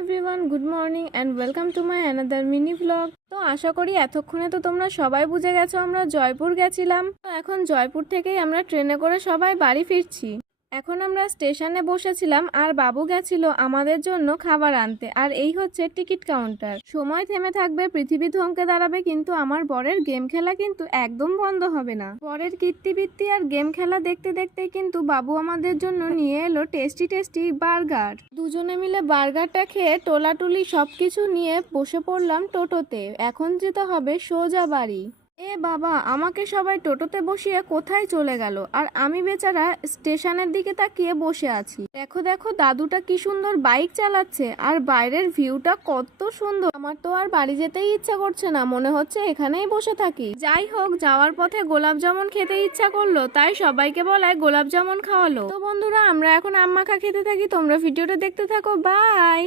Everyone, good morning and welcome to my another mini vlog. তো আশা করি এতক্ষণে তো তোমরা সবাই বুঝে গেছো আমরা জয়পুর গেছিলাম। তো এখন জয়পুর থেকেই আমরা ট্রেনে করে সবাই বাড়ি ফিরছি। এখন আমরা স্টেশনে বসেছিলাম আর বাবু গেছিল আমাদের জন্য খাবার আনতে। আর এই হচ্ছে টিকিট কাউন্টার। সময় থেমে থাকবে, পৃথিবী থমকে দাঁড়াবে, কিন্তু আমার বরের গেম খেলা কিন্তু একদম বন্ধ হবে না। বরের কীর্তিবৃত্তি আর গেম খেলা দেখতে দেখতেই কিন্তু বাবু আমাদের জন্য নিয়ে এলো টেস্টি টেস্টি বার্গার। দুজনে মিলে বার্গারটা খেয়ে টোলাটুলি সবকিছু নিয়ে বসে পড়লাম টোটোতে। এখন যেতে হবে সোজা বাড়ি। এ বাবা, আমাকে সবাই টোটোতে বসিয়ে কোথায় চলে গেল, আর আমি বেচারা স্টেশনের দিকে তাকিয়ে বসে আছি। দেখো দেখো, দাদুটা কি সুন্দর বাইক চালাচ্ছে, আর বাইরের ভিউটা কত সুন্দর। আমার তো আর বাড়ি যেতেই ইচ্ছা করছে না, মনে হচ্ছে এখানেই বসে থাকি। যাই হোক, যাওয়ার পথে গোলাপ জামুন খেতে ইচ্ছা করলো, তাই সবাইকে বলায় গোলাপ জামুন খাওয়ালো। তো বন্ধুরা, আমরা এখন আম মাখা খেতে থাকি, তোমরা ভিডিওটা দেখতে থাকো। বাই।